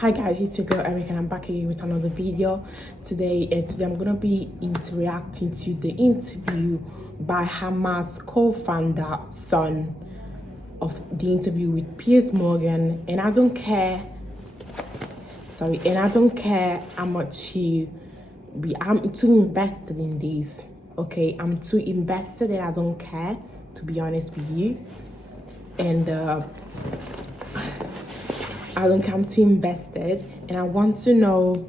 Hi guys, it's your girl Eric and I'm back again with another video. Today I'm gonna be reacting to the interview by Hamas co-founder son of the interview with Piers Morgan, and I don't care how much I'm too invested in this. Okay, I'm too invested and I don't care, to be honest with you. And I'm too invested, and I want to know,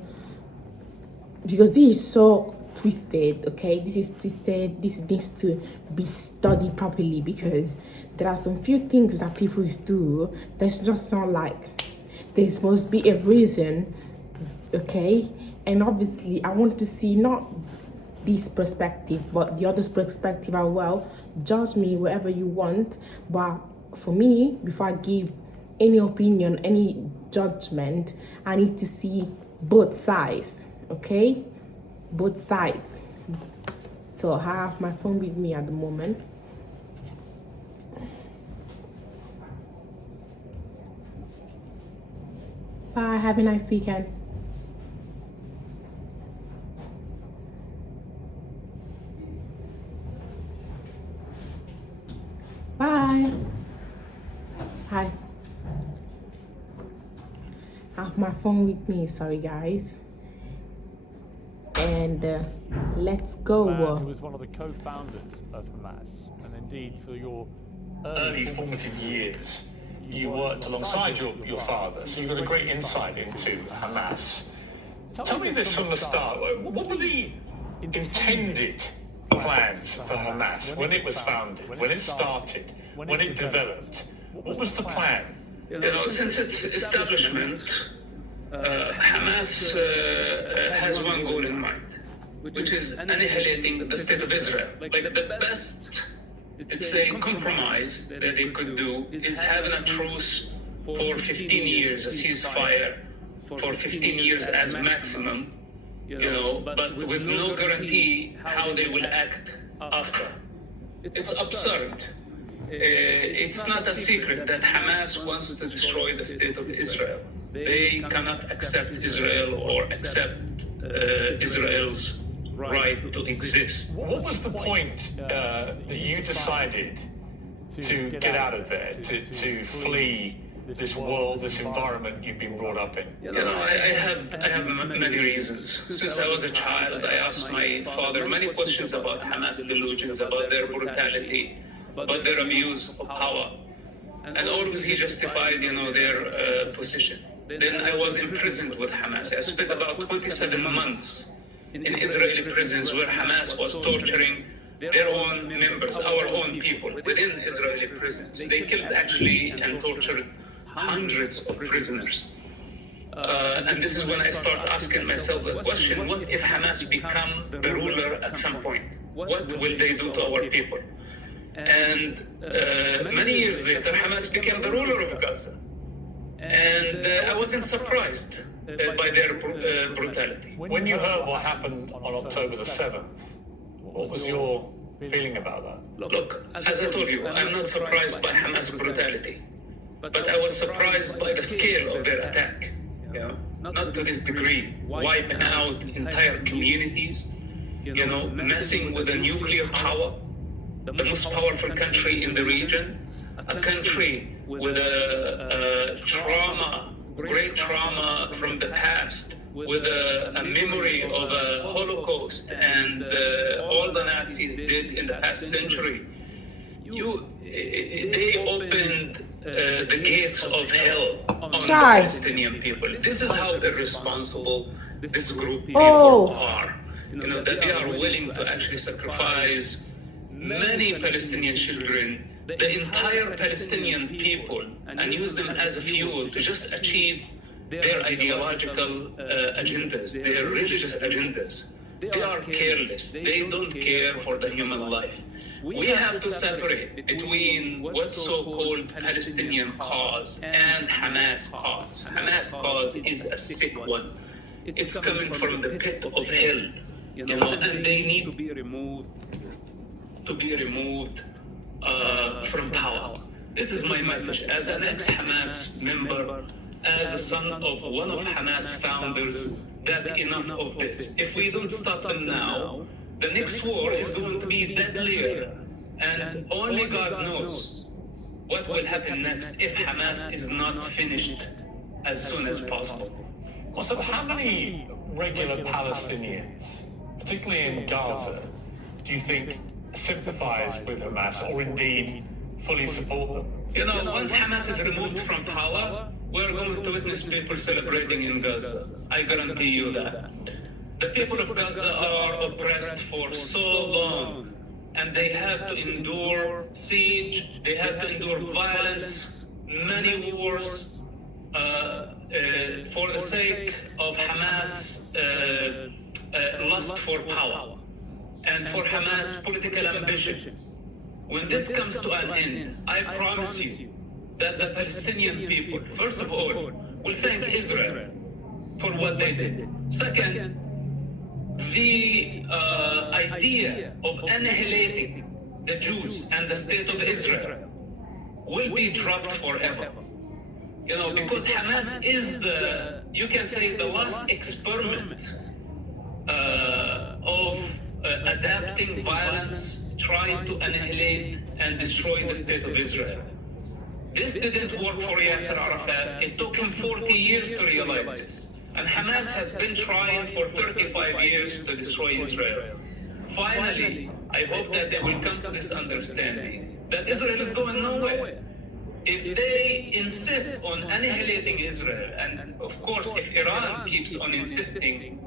because this is so twisted. Okay, this is twisted. This needs to be studied properly, because there are some few things that people do that's just not like there's supposed to be a reason. Okay, and obviously I want to see not this perspective but the other's perspective as well. Judge me wherever you want, but for me, before I give any opinion, any judgment, I need to see both sides. Okay, both sides. So I have my phone with me at the moment. Bye, have a nice weekend. Bye. Hi. I have my phone with me, sorry guys. And let's go. He was one of the co-founders of Hamas, and indeed for your early formative years, you worked alongside your father, so you've got a great insight into Hamas. Tell me this from the start. What were the intended plans for Hamas when it was founded, when it started, when it developed? What was the plan? Since its establishment, Hamas has one goal in mind, which is annihilating the state of Israel. Like the best, it's a compromise that they could do is having a truce for 15 years, a ceasefire for 15 years as maximum, but with no guarantee how they will act after. It's absurd. It's not a secret that Hamas wants to destroy the state of Israel. They cannot accept Israel or accept Israel's right to exist. What was the point that you decided to get out of there, to flee this world, this environment you've been brought up in? I have many reasons. Since I was a child, I asked my father many questions about Hamas delusions, about their brutality, about their abuse of power, and always he justified, their position. Then I was imprisoned with Hamas. I spent about 27 months in Israeli prisons where Hamas was torturing their own members, our own people, within Israeli prisons. They killed actually and tortured hundreds of prisoners. And this is when I start asking myself the question, what if Hamas become the ruler at some point? What will they do to our people? And many years later, Hamas became the ruler of Gaza. And I wasn't surprised by their brutality. When you heard what happened on October the 7th, what was your feeling about that? Look, as I told you, I'm not surprised by Hamas brutality, but I was surprised by the scale of their attack. Not to this degree, wiping out entire communities, messing with a nuclear power, the most powerful country in the region, a country with a great trauma from the past, with a memory of a Holocaust and all the Nazis did in the past century. They opened the gates of hell on the Palestinian people. This is how irresponsible this group of people are. That they are willing to actually sacrifice many Palestinian children, the entire Palestinian people, and use them as a fuel to just achieve their ideological agendas, their religious agendas. They are careless. They don't care for the human life. We have to separate between what's so-called Palestinian cause and Hamas cause. Hamas cause is a sick one. It's coming from the pit of hell, and they need to be removed from power. This is my message as an ex-Hamas member as a son of one of Hamas founders, that enough of this. If we don't stop them now, the next war is going to be deadlier, and only God knows what will happen next if Hamas is not finished as soon as possible. So how many regular Palestinians, particularly in Gaza, do you think sympathize with Hamas or indeed fully support them? You know, once Hamas is removed from power, we're going to witness people celebrating in Gaza. I guarantee you that. The people of Gaza are oppressed for so long, and they have to endure siege, they have to endure violence, many wars, for the sake of Hamas' lust for power and for Hamas' political ambition. When this comes to an end, I promise you that the Palestinian people, first of all, will thank Israel for what they did. Second, the idea of annihilating the Jews and the state of Israel will be dropped forever. You know, because Hamas is you can say, the last experiment of adapting violence, trying to annihilate and destroy the state of Israel. This didn't work for Yasser Arafat. It took him 40 years to realize this. And Hamas has been trying for 35 years to destroy Israel. Finally, I hope that they will come to this understanding that Israel is going nowhere. If they insist on annihilating Israel, and of course, if Iran keeps on insisting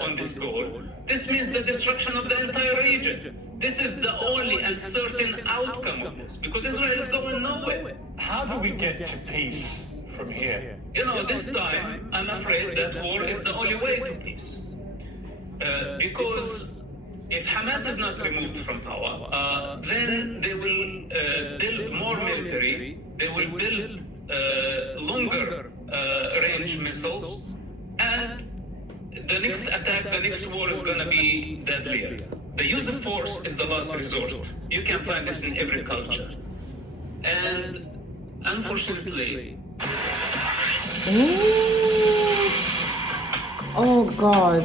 on this goal, this means the destruction of the entire region. This is the only and certain outcome of this, because Israel is going nowhere. How do we get to peace from here? You know, this time, I'm afraid that war is the only way to peace. Because if Hamas is not removed from power, then they will build more military, they will build longer range missiles, and the next attack, the next war is going to be deadlier. The use of force is the last resort. You can find this in every culture. And unfortunately, oh God.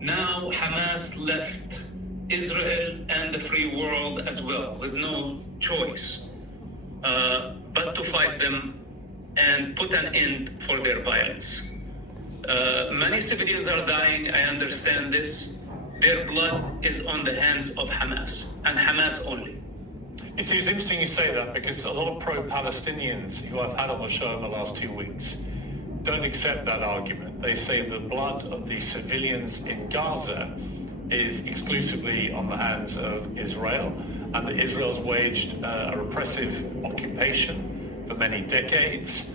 now Hamas left Israel and the free world as well, with no choice but to fight them and put an end for their violence. Many civilians are dying, I understand this. Their blood is on the hands of Hamas, and Hamas only. It's interesting you say that, because a lot of pro-Palestinians who I've had on the show in the last 2 weeks don't accept that argument. They say the blood of the civilians in Gaza is exclusively on the hands of Israel, and that Israel's waged a repressive occupation for many decades.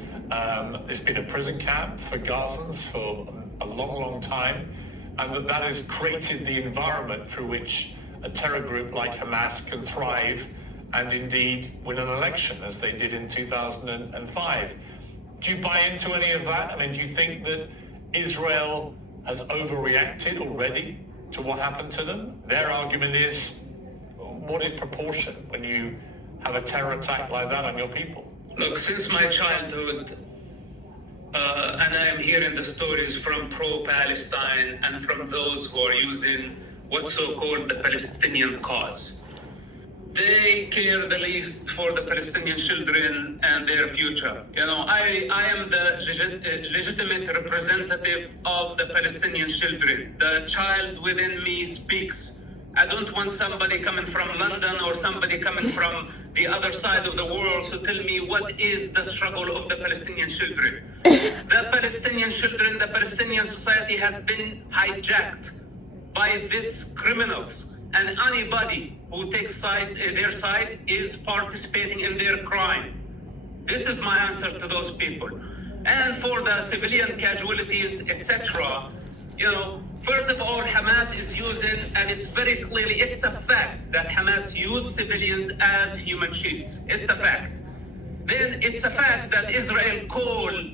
There's been a prison camp for Gazans for a long, long time, and that has created the environment through which a terror group like Hamas can thrive and indeed win an election, as they did in 2005. Do you buy into any of that? I mean, do you think that Israel has overreacted already to what happened to them? Their argument is, what is proportion when you have a terror attack like that on your people? Look, since my childhood, and I am hearing the stories from pro-Palestine and from those who are using what's so-called the Palestinian cause. They care the least for the Palestinian children and their future. You know, I am the legitimate representative of the Palestinian children. The child within me speaks. I don't want somebody coming from London or somebody coming from the other side of the world to tell me what is the struggle of the Palestinian children. The Palestinian children, the Palestinian society has been hijacked by these criminals. And anybody who takes their side is participating in their crime. This is my answer to those people. And for the civilian casualties, etc., you know, first of all, Hamas is using, and it's very clearly, it's a fact that Hamas used civilians as human shields. It's a fact. Then it's a fact that Israel called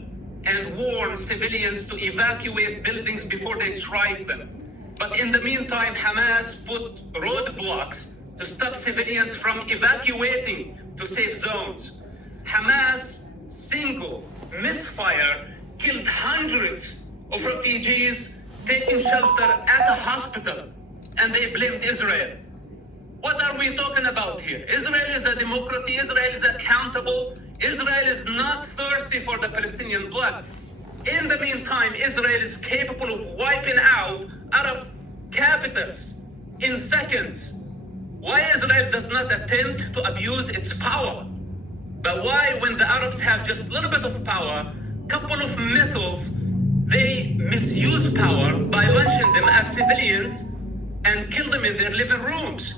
and warned civilians to evacuate buildings before they strike them. But in the meantime, Hamas put roadblocks to stop civilians from evacuating to safe zones. Hamas single misfire killed hundreds of refugees taking shelter at a hospital, and they blamed Israel. What are we talking about here? Israel is a democracy. Israel is accountable. Israel is not thirsty for the Palestinian blood. In the meantime, Israel is capable of wiping out Arab capitals in seconds. Why Israel does not attempt to abuse its power? But why, when the Arabs have just a little bit of power, couple of missiles, they misuse power by launching them at civilians and kill them in their living rooms?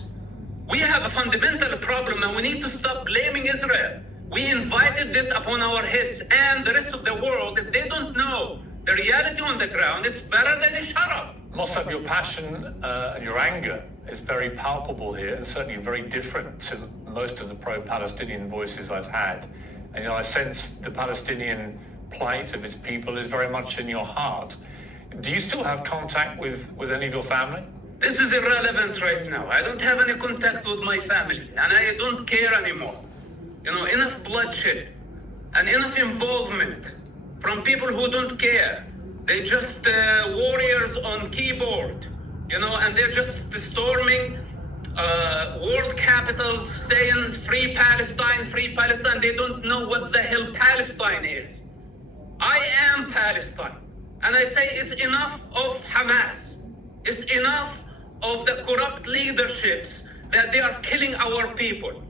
We have a fundamental problem, and we need to stop blaming Israel. We invited this upon our heads, and the rest of the world, if they don't know the reality on the ground, it's better that they shut up. Mossab, your passion and your anger is very palpable here, and certainly very different to most of the pro-Palestinian voices I've had. And I sense the Palestinian plight of its people is very much in your heart. Do you still have contact with any of your family? This is irrelevant right now. I don't have any contact with my family, and I don't care anymore. Enough bloodshed and enough involvement from people who don't care. They're just warriors on keyboard, and they're just storming world capitals saying free Palestine, free Palestine. They don't know what the hell Palestine is. I am Palestine, and I say it's enough of Hamas. It's enough of the corrupt leaderships that they are killing our people,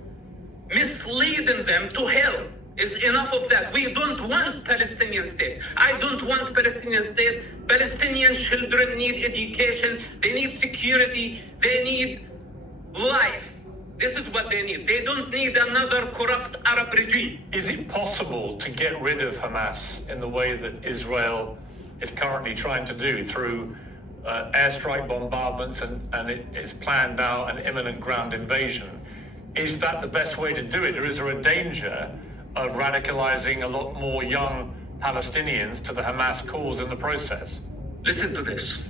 misleading them to hell. Is enough of that. We don't want Palestinian state. I don't want Palestinian state. Palestinian children need education. They need security. They need life. This is what they need. They don't need another corrupt Arab regime. Is it possible to get rid of Hamas in the way that Israel is currently trying to do through airstrike bombardments and it's planned now an imminent ground invasion? Is that the best way to do it, or is there a danger of radicalizing a lot more young Palestinians to the Hamas cause in the process? Listen to this.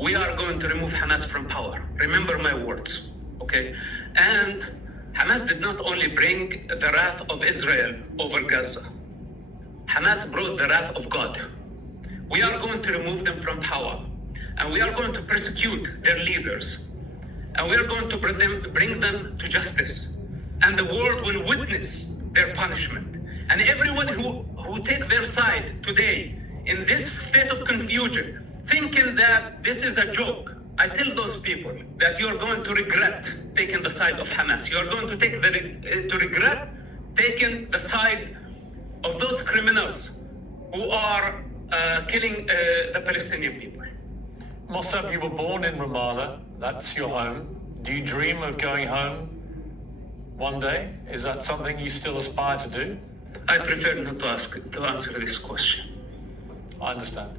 We are going to remove Hamas from power. Remember my words, okay? And Hamas did not only bring the wrath of Israel over Gaza. Hamas brought the wrath of God. We are going to remove them from power, and we are going to persecute their leaders, and we are going to bring them to justice, and the world will witness their punishment. And everyone who take their side today in this state of confusion, thinking that this is a joke, I tell those people that you are going to regret taking the side of Hamas. You are going to regret taking the side of those criminals who are killing the Palestinian people. Mossab, you were born in Ramallah. That's your home. Do you dream of going home one day? Is that something you still aspire to do? I prefer not to answer this question. I understand.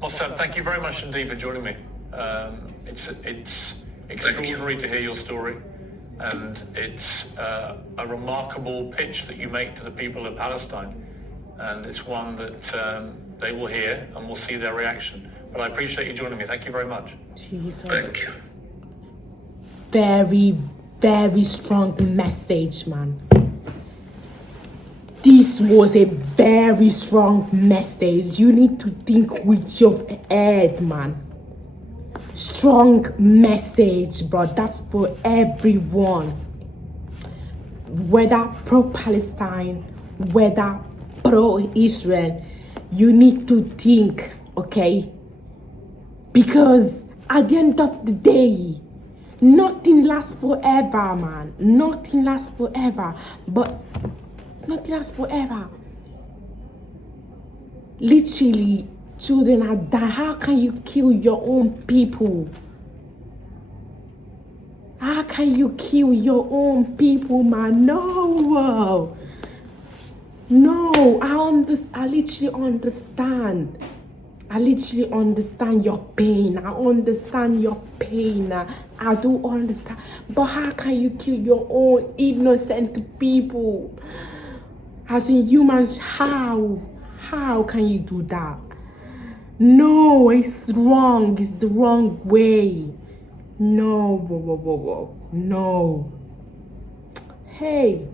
Mossab, thank you very much indeed for joining me. It's extraordinary to hear your story, and it's a remarkable pitch that you make to the people of Palestine, and it's one that they will hear and will see their reaction. But I appreciate you joining me. Thank you very much. Jesus. Thank you. Very, very strong message, man. This was a very strong message. You need to think with your head, man. Strong message, bro. That's for everyone. Whether pro-Palestine, whether pro-Israel, you need to think, okay? Because at the end of the day, nothing lasts forever, man. Nothing lasts forever. But nothing lasts forever. Literally, children are dying. How can you kill your own people? How can you kill your own people, man? No. No, I literally understand. I literally understand your pain. I understand your pain. I do understand. But how can you kill your own innocent people? As in humans, how? How can you do that? No, it's wrong. It's the wrong way. No. No. Hey.